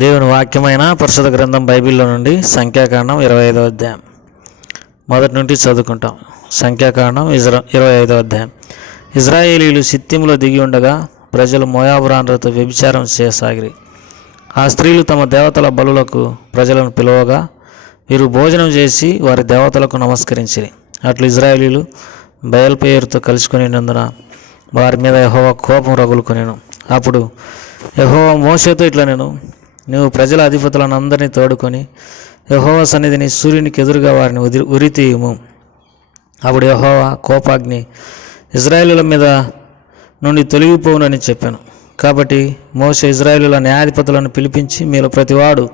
దేవుని వాక్యమైన పరిశుద్ధ గ్రంథం బైబిల్లో నుండి సంఖ్యాకాండం 25వ అధ్యాయం మొదటి నుండి చదువుకుంటాం. సంఖ్యాకాండం 25వ అధ్యాయం. ఇజ్రాయేలీలు సిత్తింలో దిగి ఉండగా ప్రజలు మోయాబు రాణులతో వ్యభిచారం చేయసాగిరి. ఆ స్త్రీలు తమ దేవతల బలులకు ప్రజలను పిలువగా వీరు భోజనం చేసి వారి దేవతలకు నమస్కరించిరి. అట్లు ఇజ్రాయేలీలు బయల్పేరుతో కలుసుకునేందున వారి మీద యెహోవా కోపం రగులుకొనెను. అప్పుడు యెహోవా మోషేతో ఇట్లా, నువ్వు ప్రజల అధిపతులను అందరినీ తోడుకొని యెహోవా సన్నిధిని సూర్యునికి ఎదురుగా వారిని ఉరితీయుము. అప్పుడు యెహోవా కోపాగ్ని ఇజ్రాయేలుల మీద నుండి తొలగిపోవునని చెప్పాను. కాబట్టి మోషే ఇజ్రాయేలుల న్యాయాధిపతులను పిలిపించి, మీలో ప్రతివాడు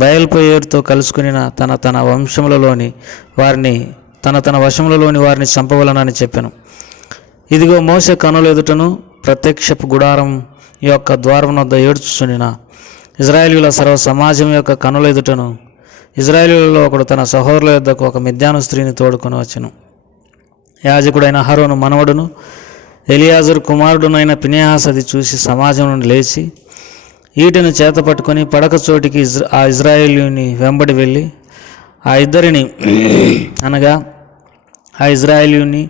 బయల్పేరుతో కలుసుకుని తన వంశములలోని వారిని తన వశములలోని వారిని చంపవలనని చెప్పాను. ఇదిగో మోషే కనుల ఎదుటను ప్రత్యక్షపు గుడారం యొక్క ద్వారం వద్ద ఏడ్చుచుండిన ఇజ్రాయేలీయుల సర్వ సమాజం యొక్క కనుల ఎదుటను ఇజ్రాయేలీయులలో ఒకడు తన సహోదరుల యొద్దకు ఒక మిద్యాను స్త్రీని తోడుకొని వచ్చెను. యాజకుడైన అహరోను మనవడును ఎలియాజరు కుమారుడునైన ఫినెహాసు అది చూసి సమాజం నుండి లేచి ఈటెను చేత పట్టుకొని పడక చోటికి ఆ ఇజ్రాయేలీయుని వెంబడి వెళ్ళి ఆ ఇద్దరిని అనగా ఆ ఇజ్రాయేలీయుని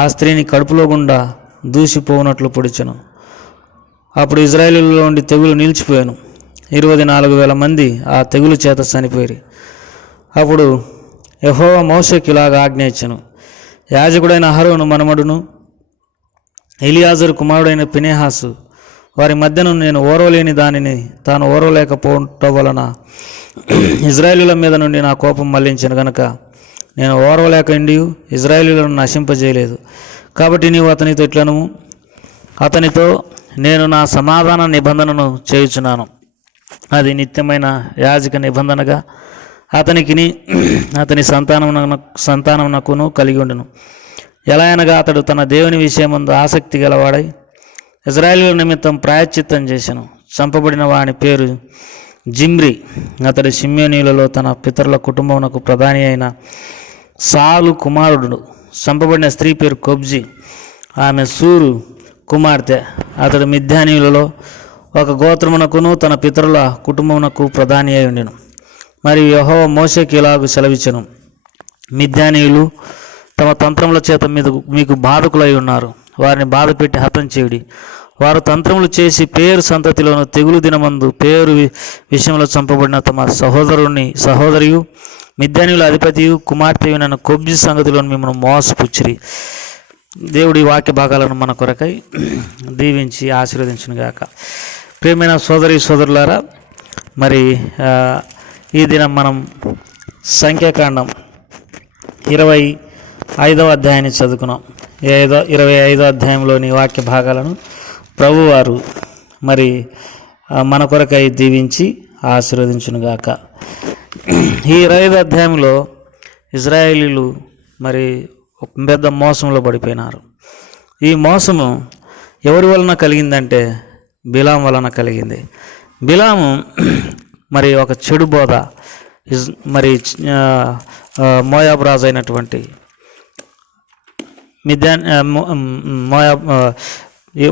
ఆ స్త్రీని కడుపులో గుండా దూసిపోనట్లు పొడిచెను. అప్పుడు ఇజ్రాయేలీలో నుండి తెగులు నిలిచిపోయాను. 24,000 మంది ఆ తెగులు చేత చనిపోయారు. అప్పుడు యెహోవా మోషేకి ఇలాగా ఆజ్ఞ ఇచ్చెను, యాజకుడైన అహరోను మనమడును ఎలియాజరు కుమారుడైన ఫినెహాసు వారి మధ్యను నేను ఓర్వలేని దానిని తాను ఓర్వలేకపోవటం వలన ఇజ్రాయేలీల మీద నుండి నా కోపం మళ్లించాను గనుక నేను ఓర్వలేక ఇజ్రాయేలీలను నశింపజేయలేదు. కాబట్టి నీవు అతనితో ఇట్లను, అతనితో నేను నా సమాధాన నిబంధనను చేయుచున్నాను. అది నిత్యమైన యాజక నిబంధనగా అతనికిని అతని సంతానమునకును కలిగి ఉండును. ఎలా అనగా అతడు తన దేవుని విషయమందు ఆసక్తి గలవాడై ఇజ్రాయేలీల నిమిత్తం ప్రాయశ్చిత్తం చేశాను. చంపబడిన వాని పేరు జిమ్రి. అతడు షిమ్యోనీయులలో తన పితరుల కుటుంబమునకు ప్రధాని అయిన సాలు కుమారుడు. చంపబడిన స్త్రీ పేరు కొబ్జి, ఆమె సూరు కుమార్తె. అతడు మిద్యానీయులలో ఒక గోత్రమునకును తన పితరుల కుటుంబమునకు ప్రధాని అయి ఉండెను. మరియు యెహోవా మోషేకి ఇలాగు సెలవిచ్చెను, మిద్యానీయులు తమ తంత్రముల చేత మీకు బాధకులై ఉన్నారు. వారిని బాధపెట్టి హతం చేయుడి. వారు తంత్రములు చేసి పేరు సంతతిలోను తెగులు దినమందు పేరు విషయంలో చంపబడిన తమ సహోదరియు మిద్యానీయుల అధిపతియు కుమార్తెయు నన్ను కొబ్జి సంగతిలోను మిమ్మల్ని మోసపుచ్చిరి. దేవుడి వాక్య భాగాలను మన కొరకై దీవించి ఆశీర్వదించునుగాక. ప్రియమైన సోదరులారా, మరి ఈ దినం మనం సంఖ్యాకాండం 25వ అధ్యాయాన్ని చదువుకున్నాం. 25వ అధ్యాయంలోని వాక్య భాగాలను ప్రభువారు మరి మన కొరకై దీవించి ఆశీర్వదించునుగాక. ఈ 25వ అధ్యాయంలో ఇజ్రాయేలీలు మరి ఒక పెద్ద మోసంలో పడిపోయినారు. ఈ మోసము ఎవరి వలన కలిగిందంటే బిలాము వలన కలిగింది. బిలాము మరి ఒక చెడు బోధ, మరి మోయాబు రాజు అయినటువంటి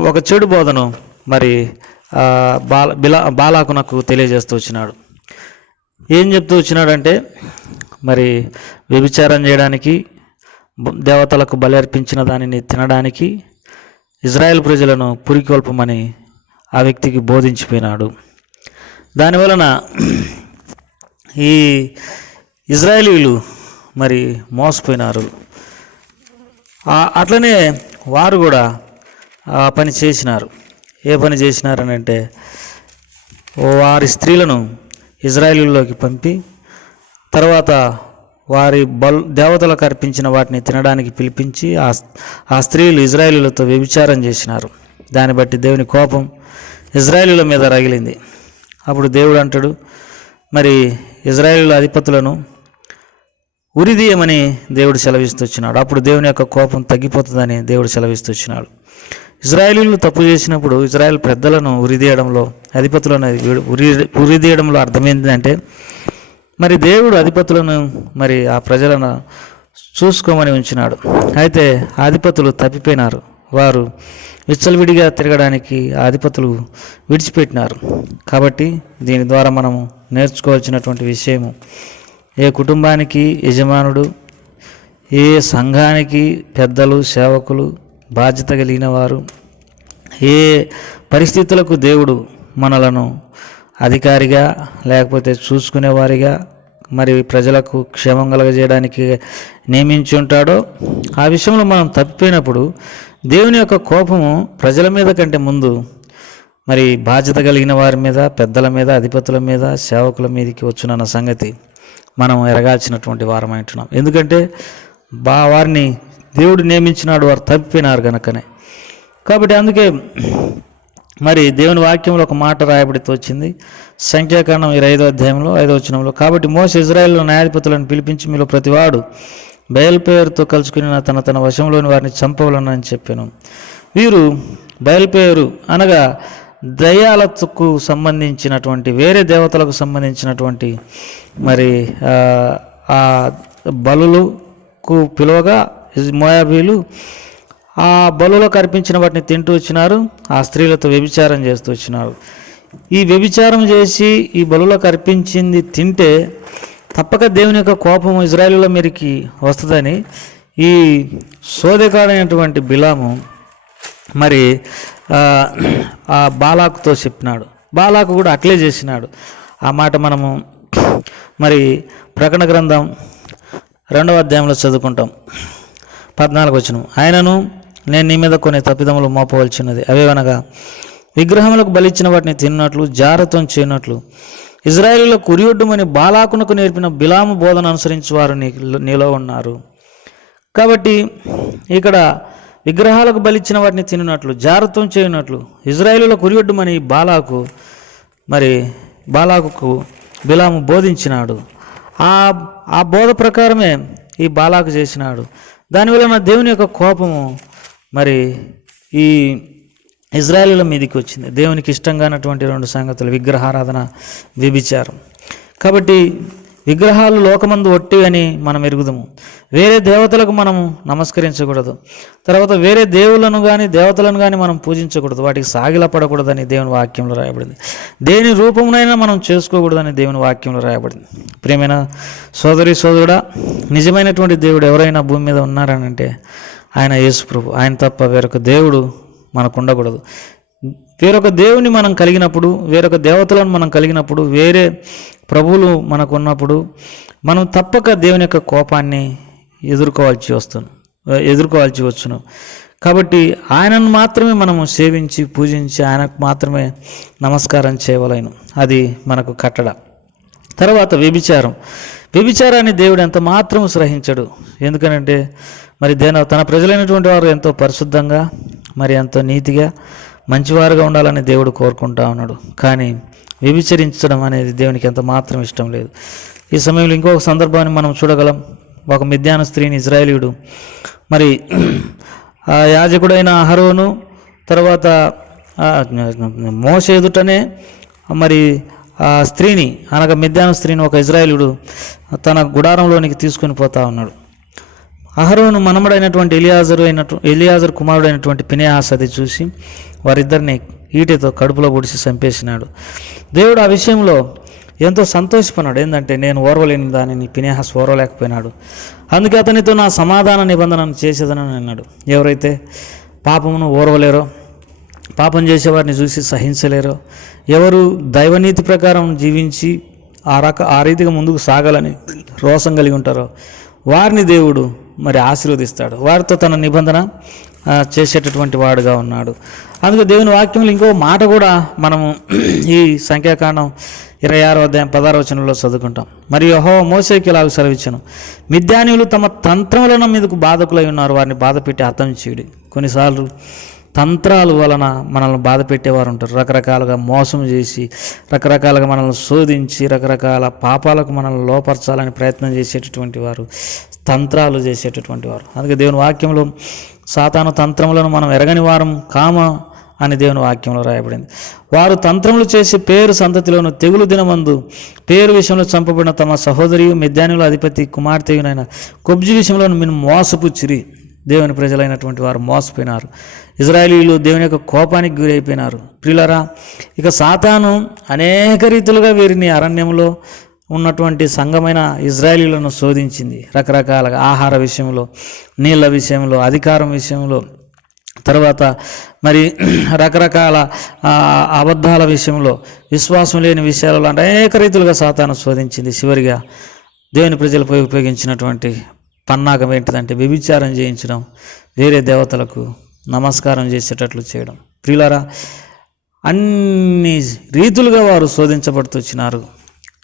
ఒక చెడు బోధను మరి బాలాకునకు తెలియజేస్తూ వచ్చినాడు. ఏం చెప్తూ వచ్చినాడంటే, మరి వ్యభిచారం చేయడానికి, దేవతలకు బలి అర్పించిన దానిని తినడానికి ఇజ్రాయెల్ ప్రజలను పురికొల్పమని ఆ వ్యక్తికి బోధించిపోయినాడు. దానివలన ఈ ఇజ్రాయేలీలు మరి మోసపోయినారు. అట్లనే వారు కూడా ఆ పని చేసినారు. ఏ పని చేసినారనంటే, వారి స్త్రీలను ఇజ్రాయేలీలోకి పంపి తర్వాత వారి దేవతలకు అర్పించిన వాటిని తినడానికి పిలిపించి ఆ స్త్రీలు ఇజ్రాయేలీలతో వ్యభిచారం చేసినారు. దాన్ని బట్టి దేవుని కోపం ఇజ్రాయేలీల మీద రగిలింది. అప్పుడు దేవుడు అంటాడు, మరి ఇజ్రాయేలీల అధిపతులను ఉరిదీయమని దేవుడు సెలవిస్తున్నాడు. అప్పుడు దేవుని యొక్క కోపం తగ్గిపోతుందని దేవుడు సెలవిస్తున్నాడు. ఇజ్రాయేలీలు తప్పు చేసినప్పుడు ఇజ్రాయేల్ పెద్దలను ఉరిదీయడంలో, అధిపతులను ఉరిదీయడంలో అర్థం ఏంటంటే, మరి దేవుడు అధిపతులను మరి ఆ ప్రజలను చూసుకోమని ఉంచినాడు. అయితే అధిపతులు తప్పిపోయినారు. వారు విచ్చలవిడిగా తిరగడానికి ఆ అధిపతులు విడిచిపెట్టినారు. కాబట్టి దీని ద్వారా మనము నేర్చుకోవాల్సినటువంటి విషయము, ఏ కుటుంబానికి యజమానుడు, ఏ సంఘానికి పెద్దలు, సేవకులు, బాధ్యత కలిగిన వారు, ఏ పరిస్థితులకు దేవుడు మనలను అధికారిగా లేకపోతే చూసుకునేవారిగా మరి ప్రజలకు క్షేమం కలగజేయడానికి నియమించి ఉంటాడో ఆ విషయంలో మనం తప్పిపోయినప్పుడు దేవుని యొక్క కోపము ప్రజల మీద కంటే ముందు మరి బాధ్యత కలిగిన వారి మీద, పెద్దల మీద, అధిపతుల మీద, సేవకుల మీదకి వచ్చునన్న సంగతి మనం ఎరగాల్సినటువంటి వారమై ఉంటున్నాం. ఎందుకంటే వారిని దేవుడు నియమించినాడు, వారు తప్పిపోయినారు కనుకనే. కాబట్టి అందుకే మరి దేవుని వాక్యంలో ఒక మాట రాయబడితో వచ్చింది, సంఖ్యాకాండం 25వ అధ్యాయంలో 5వ వచనంలో, కాబట్టి మోషే ఇశ్రాయేలు న్యాయాధిపతులను పిలిపించి మీలో ప్రతివాడు బయల్పేరుతో కలుసుకుని తన వశంలోని వారిని చంపవలనని చెప్పాను. వీరు బయల్పేరు అనగా దయ్యాలకు సంబంధించినటువంటి, వేరే దేవతలకు సంబంధించినటువంటి మరి ఆ బలులకు పిలువగా మోయాబీలు ఆ బలులకు అర్పించిన వాటిని తింటూ వచ్చినారు, ఆ స్త్రీలతో వ్యభిచారం చేస్తూ వచ్చినారు. ఈ వ్యభిచారం చేసి ఈ బలులకు అర్పించింది తింటే తప్పక దేవుని యొక్క కోపము ఇజ్రాయేలుల మీదకి వస్తుందని ఈ సోదెకాడైనటువంటి బిలాము మరి ఆ బాలాకుతో చెప్పినాడు. బాలాకు కూడా అట్లే చేసినాడు. ఆ మాట మనము మరి ప్రకటన గ్రంథం 2వ అధ్యాయంలో చదువుకుంటాం. 14వ వచనం, ఆయనను నేను నీ మీద కొన్ని తప్పిదములు మోపవలసినది, అవేవనగా విగ్రహములకు బలిచ్చిన వాటిని తిన్నట్లు, జారత్వం చేయనట్లు ఇజ్రాయేలులకు ఉరియొడ్డుమని బాలాకునకు నేర్పిన బిలాము బోధన అనుసరించి వారు నీలో ఉన్నారు. కాబట్టి ఇక్కడ విగ్రహాలకు బలిచ్చిన వాటిని తిన్నట్లు, జారత్వం చేయనట్లు ఇజ్రాయేలులకు ఉరియొడ్డుమని బాలాకుకు బిలాము బోధించినాడు. ఆ బోధ ప్రకారమే ఈ బాలాకు చేసినాడు. దానివల్ల దేవుని యొక్క కోపము మరి ఈ ఇజ్రాయేలుల మీదకి వచ్చింది. దేవునికి ఇష్టంగానటువంటి 2 సంగతులు, విగ్రహారాధన, వ్యభిచారం. కాబట్టి విగ్రహాలు లోకమందు ఒట్టి అని మనం ఎరుగుదాము. వేరే దేవతలకు మనము నమస్కరించకూడదు. తర్వాత వేరే దేవులను కానీ దేవతలను కానీ మనం పూజించకూడదు, వాటికి సాగిలపడకూడదని దేవుని వాక్యంలో రాయబడింది. దేని రూపమునైనా మనం చేసుకోకూడదని దేవుని వాక్యంలో రాయబడింది. ప్రియమైన సోదరుడా, నిజమైనటువంటి దేవుడు ఎవరైనా భూమి మీద ఉన్నారనంటే ఆయన యేసు ప్రభు. ఆయన తప్ప వేరొక దేవుడు మనకు ఉండకూడదు. వేరొక దేవుని మనం కలిగినప్పుడు, వేరొక దేవతలను మనం కలిగినప్పుడు, వేరే ప్రభువులు మనకు ఉన్నప్పుడు మనం తప్పక దేవుని యొక్క కోపాన్ని ఎదుర్కోవాల్సి వచ్చును. కాబట్టి ఆయనను మాత్రమే మనము సేవించి పూజించి ఆయనకు మాత్రమే నమస్కారం చేయవలెను. అది మనకు కట్టడ. తర్వాత వ్యభిచారాన్ని దేవుడు ఎంత మాత్రం సహించడు. ఎందుకనంటే మరి తన ప్రజలైనటువంటి వారు ఎంతో పరిశుద్ధంగా మరి ఎంతో నీతిగా మంచివారుగా ఉండాలని దేవుడు కోరుకుంటా ఉన్నాడు. కానీ వ్యభిచరించడం అనేది దేవునికి ఎంత మాత్రం ఇష్టం లేదు. ఈ సమయంలో ఇంకొక సందర్భాన్ని మనం చూడగలం. ఒక మిద్యాను స్త్రీని ఇజ్రాయేలీయుడు మరి ఆ యాజకుడైన అహరోను తర్వాత మోషే ఎదుటనే మరి ఆ స్త్రీని అనగా మిద్యాను స్త్రీని ఒక ఇజ్రాయేలీయుడు తన గుడారంలోనికి తీసుకుని పోతా ఉన్నాడు. అహరోను మనమడైనటువంటి ఎలియాజరు కుమారుడైనటువంటి ఫినెహాసు అది చూసి వారిద్దరిని ఈటెతో కడుపులో పొడిచి చంపేసినాడు. దేవుడు ఆ విషయంలో ఎంతో సంతోషపడినాడు. ఏంటంటే నేను ఓర్వలేని దానిని ఫినెహాసు ఓర్వలేకపోయినాడు, అందుకే అతనితో నా సమాధాన నిబంధనను చేసేదనని అన్నాడు. ఎవరైతే పాపమును ఓర్వలేరో, పాపం చేసేవారిని చూసి సహించలేరో, ఎవరు దైవనీతి ప్రకారం జీవించి ఆ రీతిగా ముందుకు సాగాలని రోషం కలిగి ఉంటారో వారిని దేవుడు మరి ఆశీర్వదిస్తాడు. వారితో తన నిబంధన చేసేటటువంటి వాడుగా ఉన్నాడు. అందుకే దేవుని వాక్యంలో ఇంకో మాట కూడా మనము ఈ సంఖ్యాకాండం 26వ అధ్యాయం 16వ వచనంలో చదువుకుంటాం. మరియు యెహోవా మోషేకి ఇలాగ సెలవిచ్చెను, మిద్యానీయులు తమ తంత్రములను మీదకు బాధకులై ఉన్నారు, వారిని బాధపెట్టి హతం చేయుడి. కొన్నిసార్లు తంత్రాల వలన మనల్ని బాధ పెట్టేవారు ఉంటారు. రకరకాలుగా మోసం చేసి, రకరకాలుగా మనల్ని శోధించి, రకరకాల పాపాలకు మనల్ని లోపరచాలని ప్రయత్నం చేసేటటువంటి వారు, తంత్రాలు చేసేటటువంటి వారు. అందుకే దేవుని వాక్యంలో సాతాను తంత్రములను మనం ఎరగని వారం కామ అని దేవుని వాక్యంలో రాయబడింది. వారు తంత్రములు చేసి పేరు సంతతిలోను తెగులు దినమందు పేరు విషయంలో చంపబడిన తమ సహోదరియు మిద్యానీయుల అధిపతి కుమార్తెయునైన కొబ్జి విషయంలో మీరు మోసపుచ్చిరి. దేవుని ప్రజలైనటువంటి వారు మోసపోయినారు. ఇజ్రాయేలీలు దేవుని యొక్క కోపానికి గురైపోయినారు. ప్రియులారా, ఇక సాతాను అనేక రీతులుగా వీరిని అరణ్యంలో ఉన్నటువంటి సంఘమైన ఇజ్రాయేలీలను శోధించింది. రకరకాలుగా ఆహార విషయంలో, నీళ్ళ విషయంలో, అధికారం విషయంలో, తర్వాత మరి రకరకాల అబద్ధాల విషయంలో, విశ్వాసం లేని విషయాలలో అనేక రీతులుగా సాతాను శోధించింది. చివరిగా దేవుని ప్రజలపై ఉపయోగించినటువంటి పన్నాగం ఏంటిదంటే వ్యభిచారం చేయించడం, వేరే దేవతలకు నమస్కారం చేసేటట్లు చేయడం. ప్రియులారా, అన్ని రీతులుగా వారు శోధించబడుతూ వచ్చినారు.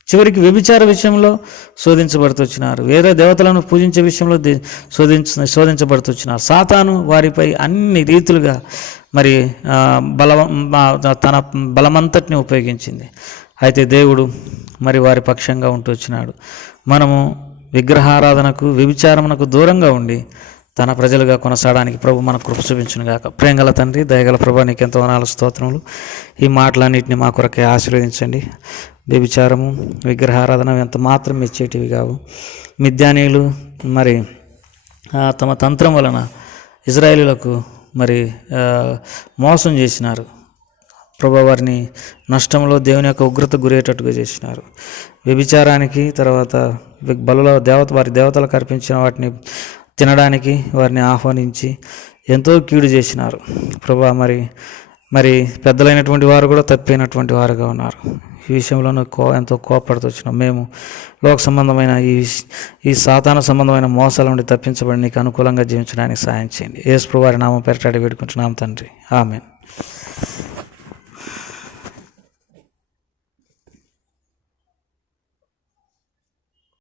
చివరికి వ్యభిచార విషయంలో శోధించబడుతూ వచ్చినారు. వేరే దేవతలను పూజించే విషయంలో శోధించబడుతూ వచ్చినారు. సాతాను వారిపై అన్ని రీతులుగా మరి తన బలమంతటిని ఉపయోగించింది. అయితే దేవుడు మరి వారి పక్షంగా ఉంటూ వచ్చినాడు. మనము విగ్రహారాధనకు, వ్యభిచారమునకు దూరంగా ఉండి తన ప్రజలుగా కొనసాగడానికి ప్రభు మనకు కృప చూపించును గాక. ప్రేమగల తండ్రి, దయగల ప్రభు, నీకు ఎంతో వందనాలు, స్తోత్రములు. ఈ మాటలన్నింటినీ మా కొరకే ఆశీర్వదించండి. వ్యభిచారము, విగ్రహారాధన ఎంత మాత్రం మెచ్చేటివి కావు. మిద్యానీయులు మరి తమ తంత్రం వలన ఇజ్రాయేలీలకు మరి మోసం చేసినారు. ప్రభు వారిని నష్టంలో దేవుని యొక్క ఉగ్రత గురేటట్టుగా చేసినారు. వ్యభిచారానికి, తర్వాత వారి దేవతలకు అర్పించిన వాటిని తినడానికి వారిని ఆహ్వానించి ఎంతో కీడు చేసినారు. ప్రభు మరి పెద్దలైనటువంటి వారు కూడా తప్పైనటువంటి వారుగా ఉన్నారు. ఈ విషయంలో ఎంతో కోపడుతూ వచ్చినాం. మేము లోక సంబంధమైన ఈ సాతాను సంబంధమైన మోసాల నుండి తప్పించబడి నీకు అనుకూలంగా జీవించడానికి సాయం చేయండి. యేసు ప్రభువు వారి నామం పేరట వేడుకుంటున్నాం తండ్రి, ఆమేన్.